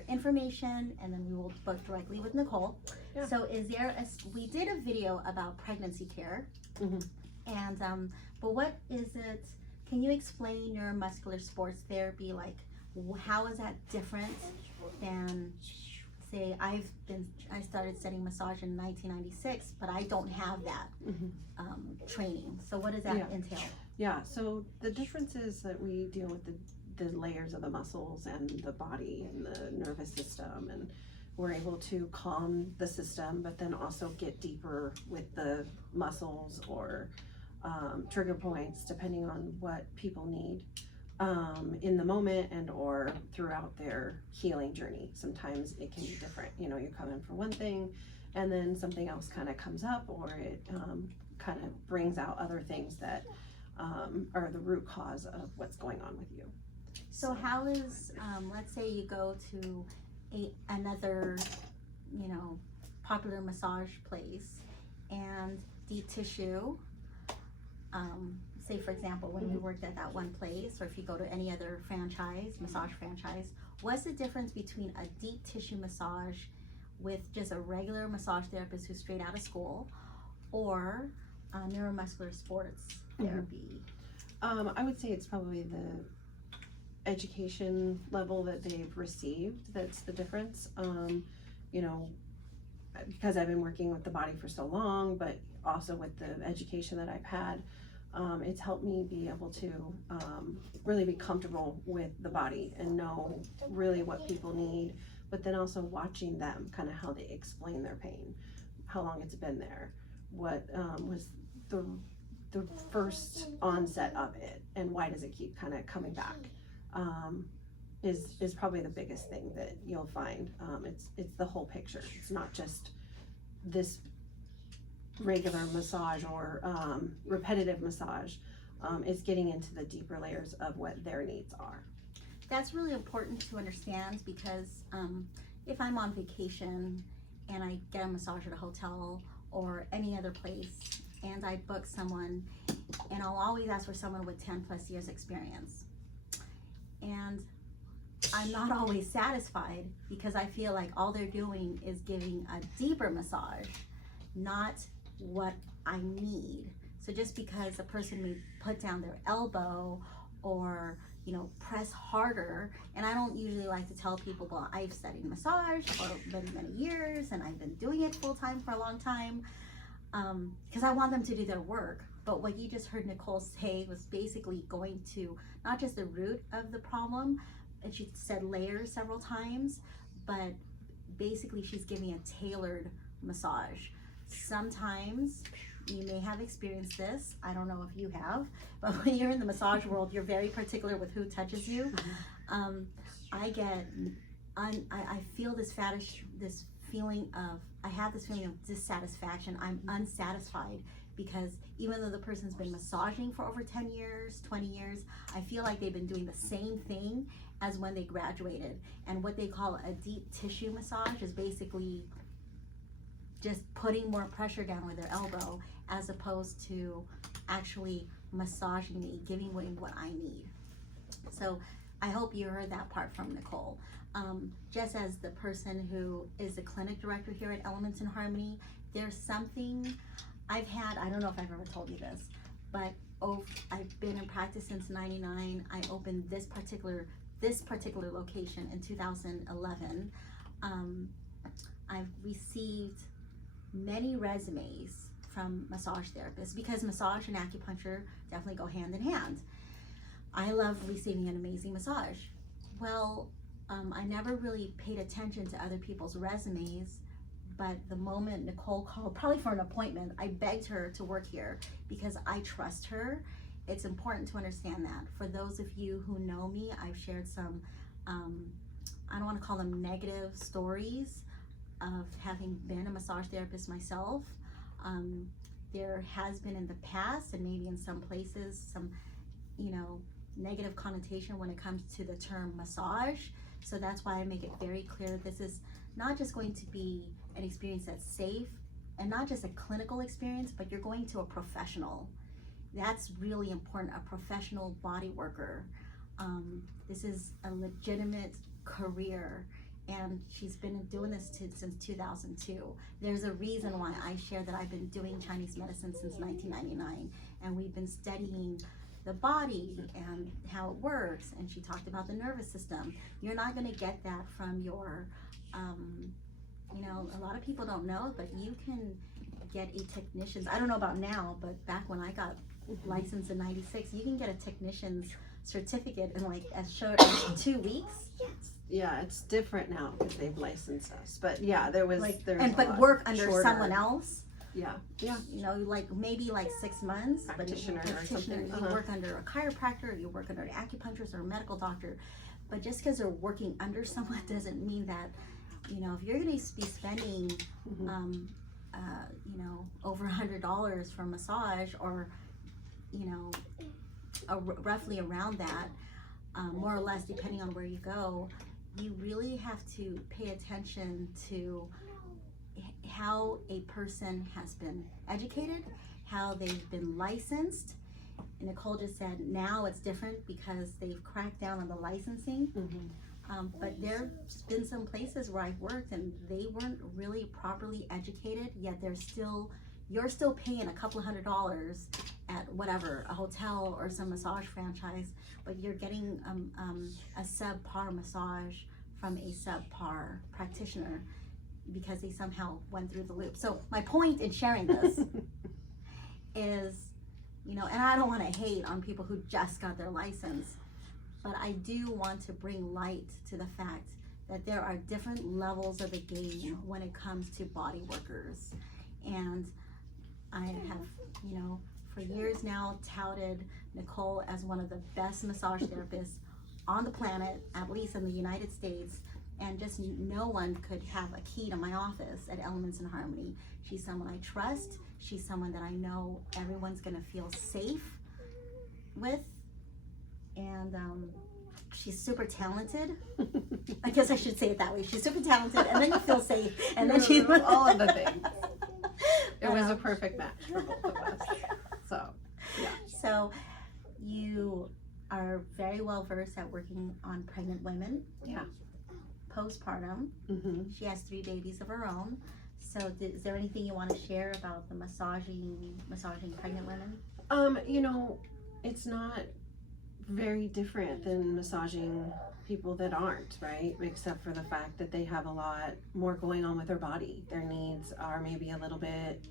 your information, and then we will book directly with Nicole. Yeah. So we did a video about pregnancy care, and but what is it, can you explain neuromuscular sports therapy, like how is that different than, say, I started studying massage in 1996, but I don't have that training. So what does that entail? Yeah, so the difference is that we deal with the layers of the muscles and the body and the nervous system, and we're able to calm the system, but then also get deeper with the muscles or trigger points, depending on what people need in the moment and or throughout their healing journey. Sometimes it can be different. You know, you come in for one thing and then something else kind of comes up, or it kind of brings out other things that are the root cause of what's going on with you. So how is, let's say you go to another, you know, popular massage place, and deep tissue, say for example, when we worked at that one place, or if you go to any other franchise, massage franchise, what's the difference between a deep tissue massage with just a regular massage therapist who's straight out of school, or neuromuscular sports therapy? I would say it's probably the education level that they've received that's the difference. You know, because I've been working with the body for so long, but also with the education that I've had, it's helped me be able to really be comfortable with the body and know really what people need, but then also watching them, kind of how they explain their pain, how long it's been there, what was the first onset of it, and why does it keep kind of coming back, is probably the biggest thing that you'll find. It's the whole picture. It's not just this regular massage or repetitive massage. It's getting into the deeper layers of what their needs are. That's really important to understand, because if I'm on vacation and I get a massage at a hotel or any other place, and I book someone, and I'll always ask for someone with 10 plus years experience, and I'm not always satisfied, because I feel like all they're doing is giving a deeper massage, not what I need. So just because a person may put down their elbow or, you know, press harder, and I don't usually like to tell people, well, I've studied massage for many years and I've been doing it full time for a long time, because I want them to do their work. But what you just heard Nicole say was basically going to not just the root of the problem, and she said layers several times, but basically she's giving a tailored massage. Sometimes you may have experienced this, I don't know if you have, but when you're in the massage world, you're very particular with who touches you. I feel this feeling of, I have this feeling of dissatisfaction. I'm unsatisfied, because even though the person's been massaging for over 10 years, 20 years, I feel like they've been doing the same thing as when they graduated. And what they call a deep tissue massage is basically just putting more pressure down with their elbow, as opposed to actually massaging me, giving me what I need. So I hope you heard that part from Nicole. Just as the person who is the clinic director here at Elements in Harmony, there's something I've had, I don't know if I've ever told you this, but I've been in practice since '99. I opened this particular location in 2011. I've received many resumes from massage therapists, because massage and acupuncture definitely go hand in hand. I love receiving an amazing massage. Well, I never really paid attention to other people's resumes, but the moment Nicole called, probably for an appointment, I begged her to work here because I trust her. It's important to understand that. For those of you who know me, I've shared some, I don't want to call them negative stories of having been a massage therapist myself. There has been in the past, and maybe in some places, some, you know, negative connotation when it comes to the term massage. So that's why I make it very clear that this is not just going to be an experience that's safe, and not just a clinical experience, but you're going to a professional. That's really important, a professional body worker. This is a legitimate career, and she's been doing this since 2002. There's a reason why I share that I've been doing Chinese medicine since 1999, and we've been studying the body and how it works, and she talked about the nervous system. You're not going to get that from your, you know, a lot of people don't know, but you can get a technician's, I don't know about now, but back when I got licensed in 96, you can get a technician's certificate in like as short as 2 weeks. Yeah, it's different now because they've licensed us. But yeah, there's but work under shorter. someone else. Yeah. You know, like maybe like 6 months. Practitioner but or something. You work under a chiropractor, you work under an acupuncturist or a medical doctor. But just because they're working under someone doesn't mean that, you know, if you're going to be spending, you know, over $100 for a massage, or, you know, roughly around that, more or less, depending on where you go, you really have to pay attention to how a person has been educated, how they've been licensed. And Nicole just said now it's different because they've cracked down on the licensing. But there's been some places where I've worked and they weren't really properly educated, yet you're still paying a couple $100 at whatever, a hotel or some massage franchise, but you're getting a subpar massage from a subpar practitioner because they somehow went through the loop. So my point in sharing this is, you know, and I don't want to hate on people who just got their license, but I do want to bring light to the fact that there are different levels of the game when it comes to body workers. And I have, you know, for years now touted Nicole as one of the best massage therapists on the planet, at least in the United States, and just no one could have a key to my office at Elements in Harmony. She's someone I trust. She's someone that I know everyone's gonna feel safe with, and she's super talented. I guess I should say it that way. She's super talented, and then you feel safe, and then she's all of the things. It was a perfect match for both of us. So, yeah. So you are very well versed at working on pregnant women. Yeah. Postpartum. She has 3 babies of her own. So is there anything you want to share about the massaging pregnant women? You know, it's not very different than massaging people that aren't, right? Except for the fact that they have a lot more going on with their body. Their needs are maybe a little bit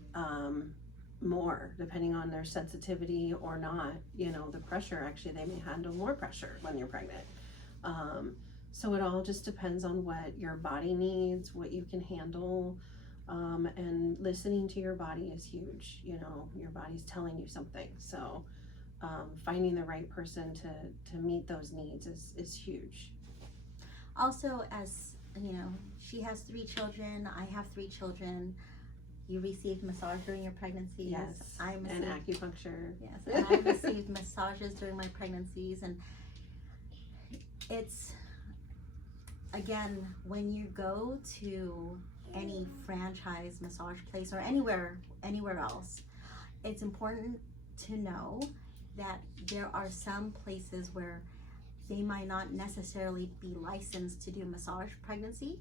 more, depending on their sensitivity or not. You know, the pressure, actually, they may handle more pressure when you're pregnant. So it all just depends on what your body needs, what you can handle, and listening to your body is huge. You know, your body's telling you something. So finding the right person to meet those needs is huge. Also, as you know, she has 3 children. I have 3 children. You received massage during your pregnancy. Yes, and acupuncture. Yes, and I received massages during my pregnancies, and it's, again, when you go to any franchise massage place or anywhere else, it's important to know that there are some places where they might not necessarily be licensed to do massage pregnancy,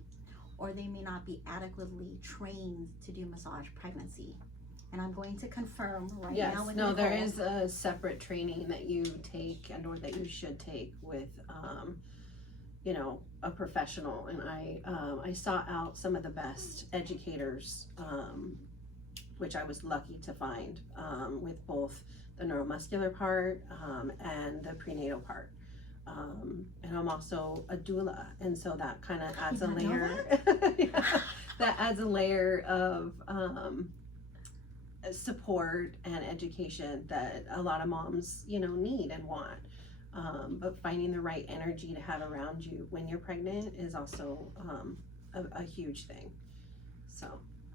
or they may not be adequately trained to do massage pregnancy. And I'm going to confirm right now with Nicole. There is a separate training that you take and or that you should take with you know, a professional. And I sought out some of the best educators, which I was lucky to find, with both the neuromuscular part and the prenatal part. And I'm also a doula, and so that kind of adds a layer. That adds a layer of support and education that a lot of moms, you know, need and want. But finding the right energy to have around you when you're pregnant is also a huge thing. So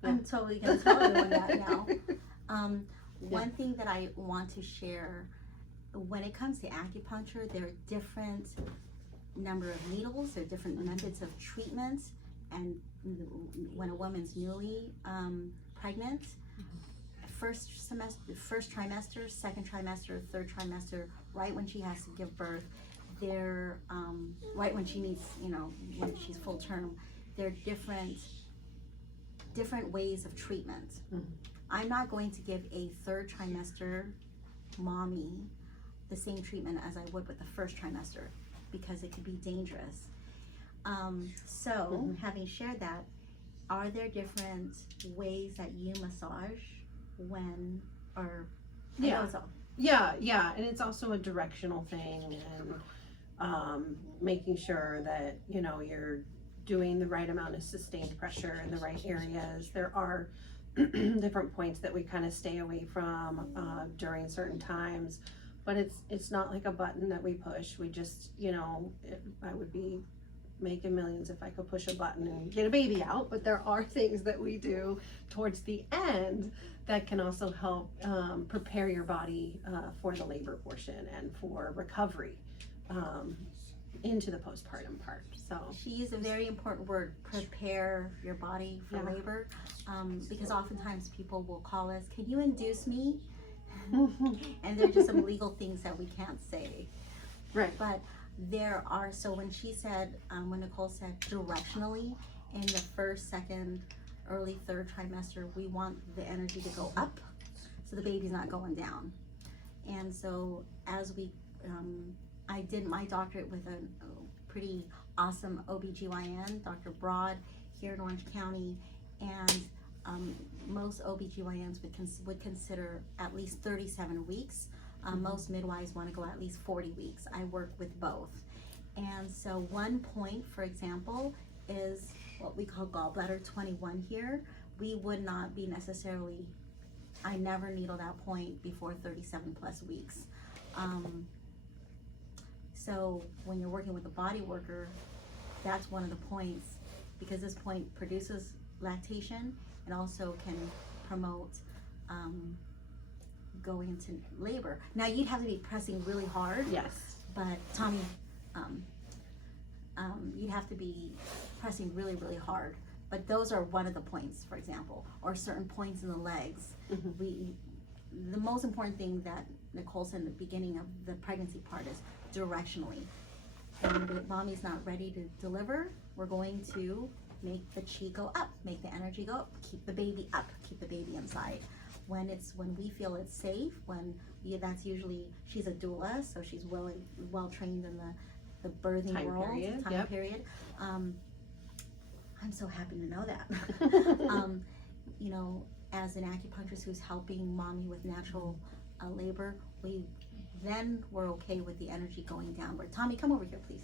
yeah. I'm totally gonna tell everyone that now. One thing that I want to share, when it comes to acupuncture, there are different number of needles, there are different methods of treatment, and when a woman's newly pregnant, first trimester, second trimester, third trimester, right when she has to give birth, they're right when she needs, you know, when she's full term, there are different ways of treatment. I'm not going to give a third trimester mommy the same treatment as I would with the first trimester because it could be dangerous. Having shared that, are there different ways that you massage when, or I know it's all- Yeah, and it's also a directional thing, and making sure that, you know, you're doing the right amount of sustained pressure in the right areas. There are different points that we kind of stay away from during certain times, but it's not like a button that we push. We just, you know, I would be making millions if I could push a button and get a baby out, but there are things that we do towards the end that can also help prepare your body for the labor portion and for recovery into the postpartum part. So she used a very important word, prepare your body for labor, because oftentimes people will call us, can you induce me? And there are just some legal things that we can't say. Right. But there are, so when she said, when Nicole said directionally, in the first, second, early third trimester, we want the energy to go up so the baby's not going down. And so as we, I did my doctorate with a pretty awesome OBGYN, Dr. Broad, here in Orange County, and most OBGYNs would consider at least 37 weeks. Most midwives want to go at least 40 weeks. I work with both. And so one point, for example, is what we call gallbladder 21 here. We would not be necessarily, I never needle that point before 37 plus weeks. So when you're working with a body worker, that's one of the points, because this point produces lactation and also can promote going into labor. Now you'd have to be pressing really hard. Yes. But Tommy, you'd have to be pressing really, really hard. But those are one of the points, for example, or certain points in the legs. The most important thing that Nicole said in the beginning of the pregnancy part is directionally. And if mommy's not ready to deliver, we're going to make the chi go up, make the energy go up, keep the baby up, keep the baby inside. When we feel it's safe, that's usually, she's a doula, so she's well trained in the birthing Time world, period, time yep. period. I'm so happy to know that. You know, as an acupuncturist who's helping mommy with natural labor, we're okay with the energy going downward. Tommy, come over here, please.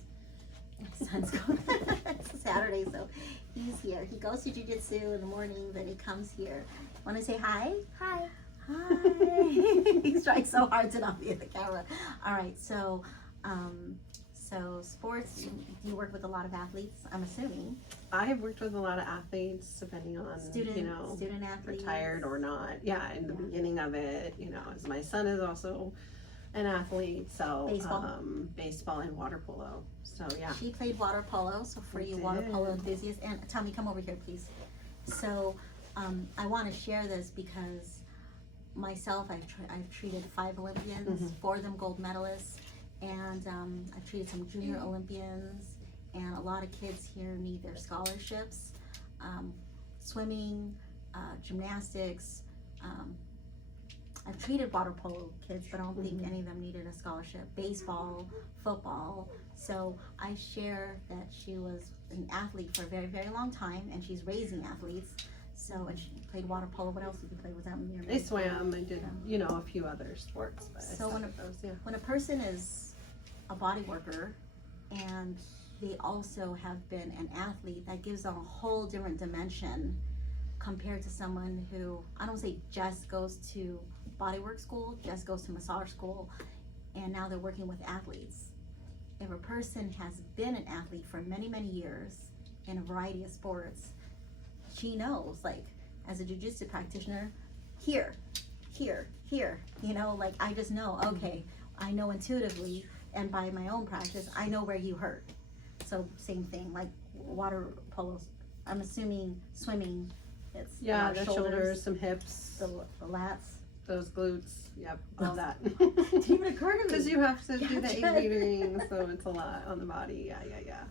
Son's going. It's Saturday, so he's here. He goes to jiu-jitsu in the morning, then he comes here. Want to say hi? Hi. Hi. He's trying so hard to not be in the camera. All right, so sports, do you work with a lot of athletes, I'm assuming? I have worked with a lot of athletes, depending on, Student athletes. retired or not. Yeah, in the beginning of it, you know, as my son is also an athlete, so baseball and water polo. So yeah. She played water polo, so for you water polo enthusiasts, and Tommy, come over here, please. So I want to share this because myself, I've treated 5 Olympians, 4 of them gold medalists, and I've treated some junior Olympians, and a lot of kids here need their scholarships. Swimming, gymnastics. I've treated water polo kids, but I don't think any of them needed a scholarship. Baseball, football. So I share that she was an athlete for a very, very long time, and she's raising athletes. So, and she played water polo. What else did you play? Was that your I swam. I did, you know, a few other sports. But so when a person is a body worker and they also have been an athlete, that gives them a whole different dimension compared to someone who, I don't say just goes to bodywork school, just goes to massage school, and now they're working with athletes. If a person has been an athlete for many, many years in a variety of sports, she knows, like, as a jiu-jitsu practitioner, here, you know, like, I just know, okay, I know intuitively, and by my own practice, I know where you hurt. So same thing, like water polo, I'm assuming swimming, it's yeah, the shoulders, some hips, the lats. those glutes, yep, all that. Didn't even occur to me. Because you have to do the Gotcha. aviating, so it's a lot on the body. Yeah.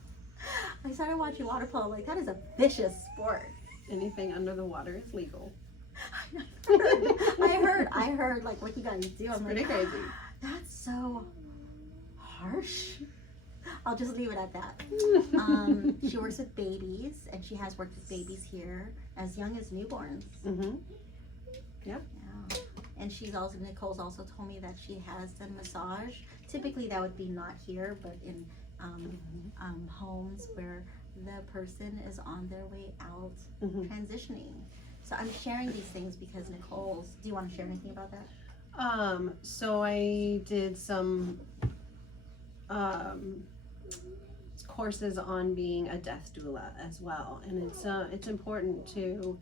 I started watching water polo, like, that is a vicious sport. Anything under the water is legal. I heard like what you guys do. I'm Pretty like, crazy. that's so harsh. I'll just leave it at that. She works with babies, and she has worked with babies here as young as newborns. Mm-hmm. Yeah. And Nicole's also told me that she has done massage. Typically that would be not here, but in homes where the person is on their way out transitioning. So I'm sharing these things because do you want to share anything about that? So I did some courses on being a death doula as well, and it's important to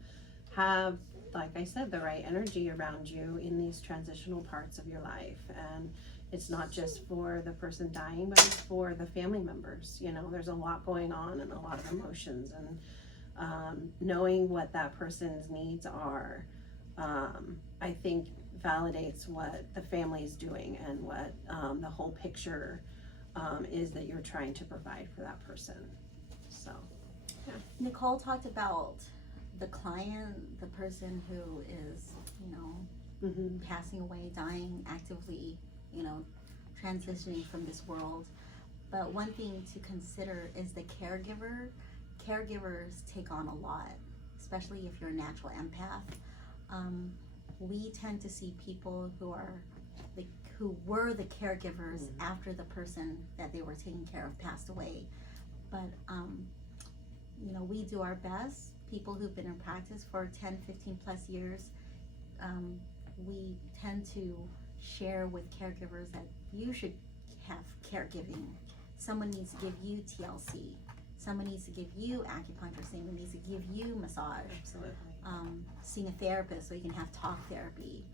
have, like I said, the right energy around you in these transitional parts of your life. And it's not just for the person dying, but it's for the family members. You know, there's a lot going on and a lot of emotions, and knowing what that person's needs are, I think validates what the family is doing and what the whole picture is that you're trying to provide for that person. So, yeah. Nicole talked about the client, the person who is, passing away, dying, actively, transitioning from this world. But one thing to consider is the caregiver. Caregivers take on a lot, especially if you're a natural empath. We tend to see people who were the caregivers after the person that they were taking care of passed away. But we do our best. People who've been in practice for 10, 15 plus years, we tend to share with caregivers that you should have caregiving. Someone needs to give you TLC. Someone needs to give you acupuncture. Someone needs to give you massage. Absolutely. Seeing a therapist so you can have talk therapy.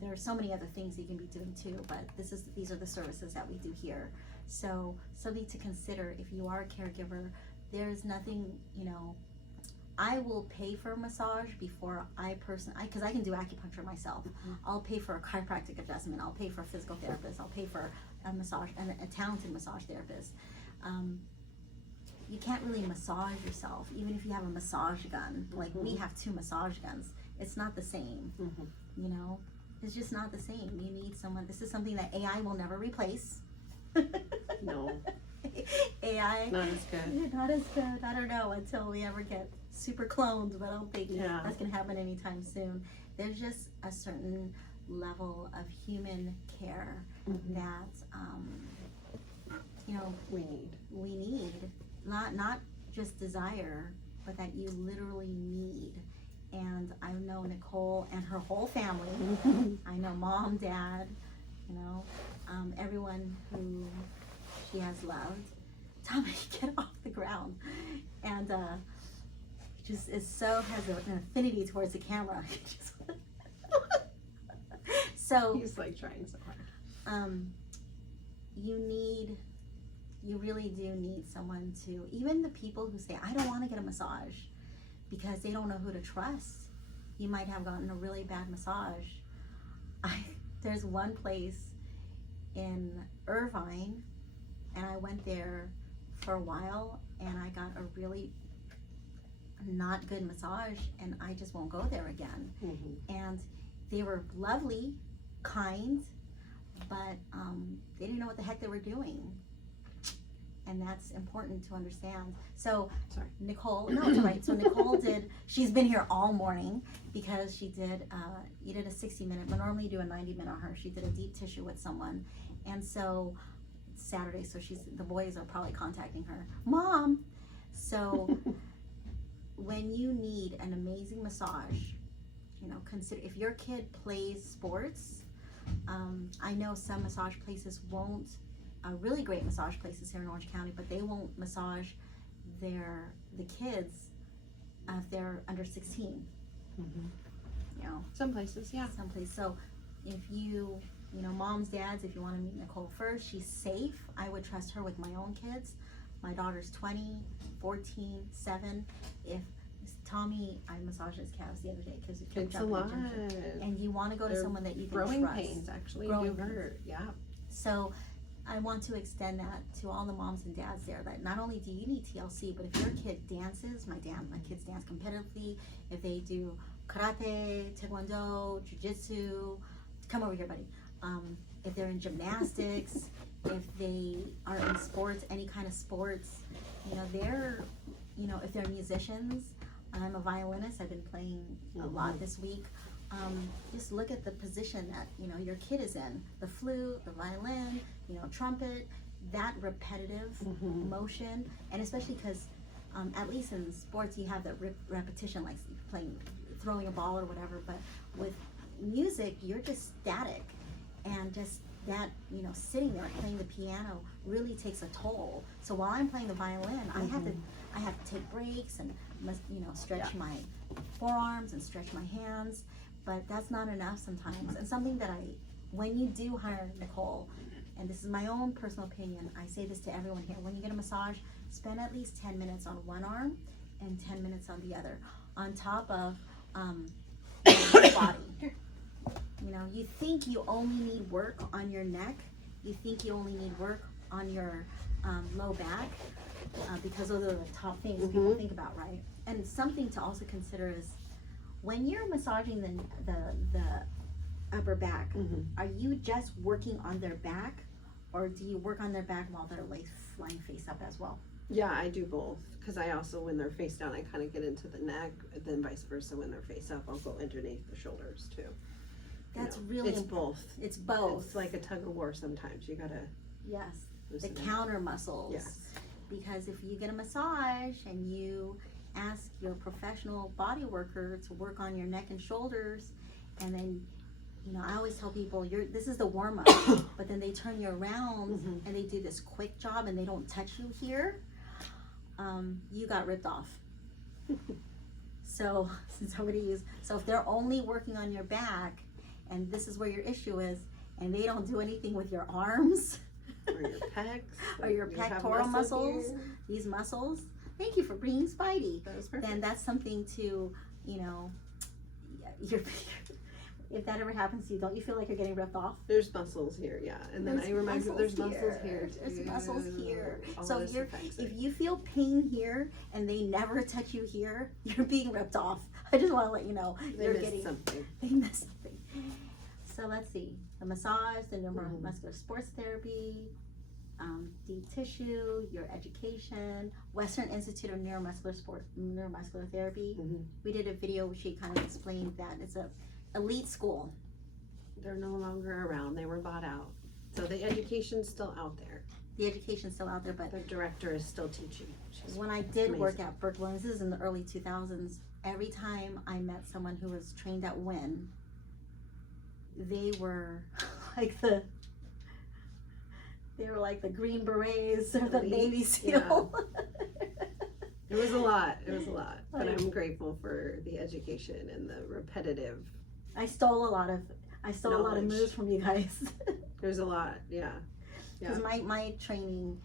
There are so many other things you can be doing too, but these are the services that we do here. So something to consider if you are a caregiver. There's nothing, I will pay for a massage before because I can do acupuncture myself. I'll pay for a chiropractic adjustment. I'll pay for a physical therapist. I'll pay for a massage and a talented massage therapist. You can't really massage yourself, even if you have a massage gun. Like we have 2 massage guns. It's not the same, It's just not the same. You need someone. This is something that AI will never replace. No. AI. Not as good. Not as good. I don't know until we ever get super cloned, but I don't think that's going to happen anytime soon. There's just a certain level of human care that, we need. Not just desire, but that you literally need. And I know Nicole and her whole family. I know mom, dad, everyone who she has loved. Tommy, get off the ground. And just has an affinity towards the camera. So he's like trying so hard. You really do need someone to, even the people who say, I don't want to get a massage because they don't know who to trust. You might have gotten a really bad massage. There's one place in Irvine, and I went there for a while, and I got a really not good massage, and I just won't go there again. And they were lovely, kind, but they didn't know what the heck they were doing. And that's important to understand. So Nicole, no, it's all right. So Nicole she's been here all morning because you did a 60-minute, but normally you do a 90-minute on her. She did a deep tissue with someone. And so it's Saturday, so the boys are probably contacting her, Mom. So when you need an amazing massage, consider if your kid plays sports. I know some massage places won't. Really great massage places here in Orange County, but they won't massage the kids if they're under 16. Some places, yeah. Some places. So if moms, dads, if you want to meet Nicole first, she's safe. I would trust her with my own kids. My daughter's 20, 14, 7. If Tommy, I massaged his calves the other day because it kept It's a jumping lot. and jumping. And you want to go to They're someone that you can Growing trust. pains actually Growing do pains. hurt. Yeah. So I want to extend that to all the moms and dads there, that not only do you need TLC, but if your kid dances, my kids dance competitively, if they do karate, taekwondo, jiu-jitsu, come over here, buddy. If they're in gymnastics, if they are in sports, any kind of sports, if they're musicians. I'm a violinist. I've been playing a lot this week. Just look at the position that your kid is in. The flute, the violin, trumpet, that repetitive motion, and especially because at least in sports you have that repetition, like throwing a ball or whatever. But with music, you're just static, and just that sitting there playing the piano really takes a toll. So while I'm playing the violin, I have to take breaks and stretch my forearms and stretch my hands. But that's not enough sometimes. And something that when you do hire Nicole, and this is my own personal opinion, I say this to everyone here: when you get a massage, spend at least 10 minutes on one arm and 10 minutes on the other, on top of your body. You think you only need work on your neck, you think you only need work on your low back, because those are the top things people think about, right? And something to also consider is, when you're massaging the upper back, are you just working on their back, or do you work on their back while they're lying face up as well? Yeah, I do both, because I also, when they're face down, I kind of get into the neck, then vice versa. When they're face up, I'll go underneath the shoulders too. That's really it's important. both. It's both. It's like a tug of war sometimes. You gotta the counter muscles. Yes. Because if you get a massage and you ask your professional body worker to work on your neck and shoulders, and then I always tell people, this is the warm-up, but then they turn you around and they do this quick job and they don't touch you here, you got ripped off. So if they're only working on your back, and this is where your issue is, and they don't do anything with your arms or your pecs or your pectoral muscles, these muscles. Thank you for bringing Spidey. That was perfect. Then that's something to, if that ever happens to you, don't you feel like you're getting ripped off? There's muscles here, yeah. And then I remind you, there's muscles here. There's muscles here. All So this affects if it. you feel pain here and they never touch you here, you're being ripped off. I just want to let you know. They missed something. They missed something. So let's see. The massage, the neuromuscular sports therapy, deep tissue, your education, Western Institute of Neuromuscular Therapy. We did a video where she kind of explained that it's a elite school. They're no longer around. They were bought out. So the education's still out there. The education's still out there, but the director is still teaching. When I did work at Berkeley, this is in the early 2000s, every time I met someone who was trained at WIN, they were like the Green Berets or the Navy SEAL. It was a lot. But I'm grateful for the education and the repetitive. I stole a lot of moves from you guys. There's a lot, yeah. Because my training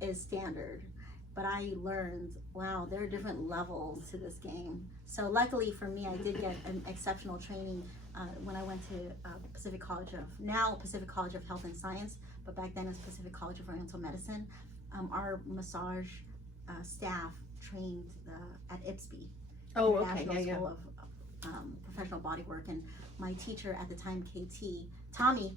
is standard, but I learned, wow, there are different levels to this game. So luckily for me, I did get an exceptional training when I went to Pacific College of Health and Science, but back then it was Pacific College of Oriental Medicine. Our massage staff trained at IPSB, International School of Professional Bodywork, and my teacher at the time, KT, Tommy,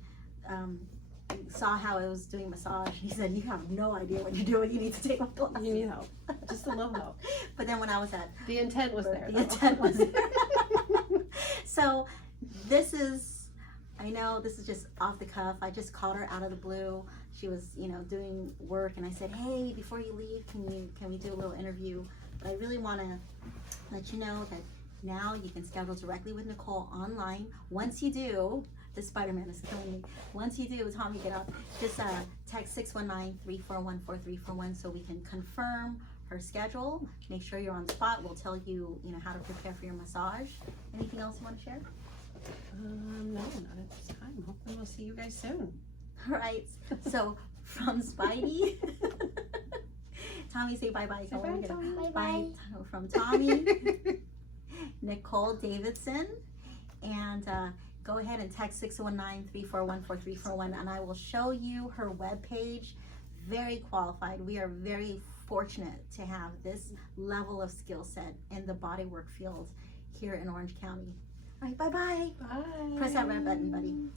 saw how I was doing massage. He said, "You have no idea what you're doing. You need to take my class. You need help, just a little help." But then when I was the intent was there. The intent was there. So I know this is just off the cuff. I just called her out of the blue. She was, doing work, and I said, "Hey, before you leave, can we do a little interview?" But I really want to let you know that now you can schedule directly with Nicole online. Once you do, the Spider-Man is killing me. Once you do, Tommy, get up. Just text 619-341-4341 so we can confirm her schedule. Make sure you're on spot. We'll tell you, how to prepare for your massage. Anything else you want to share? No, not at this time. Hopefully we'll see you guys soon. All right. So from Spidey Tommy, say bye-bye. Tell her we're gonna- Bye-bye. Bye from Tommy, Nicole Davidson, and go ahead and text 619-341-4341, and I will show you her webpage. Very qualified. We are very fortunate to have this level of skill set in the bodywork field here in Orange County. All right, bye-bye. Bye. Press that red button, buddy.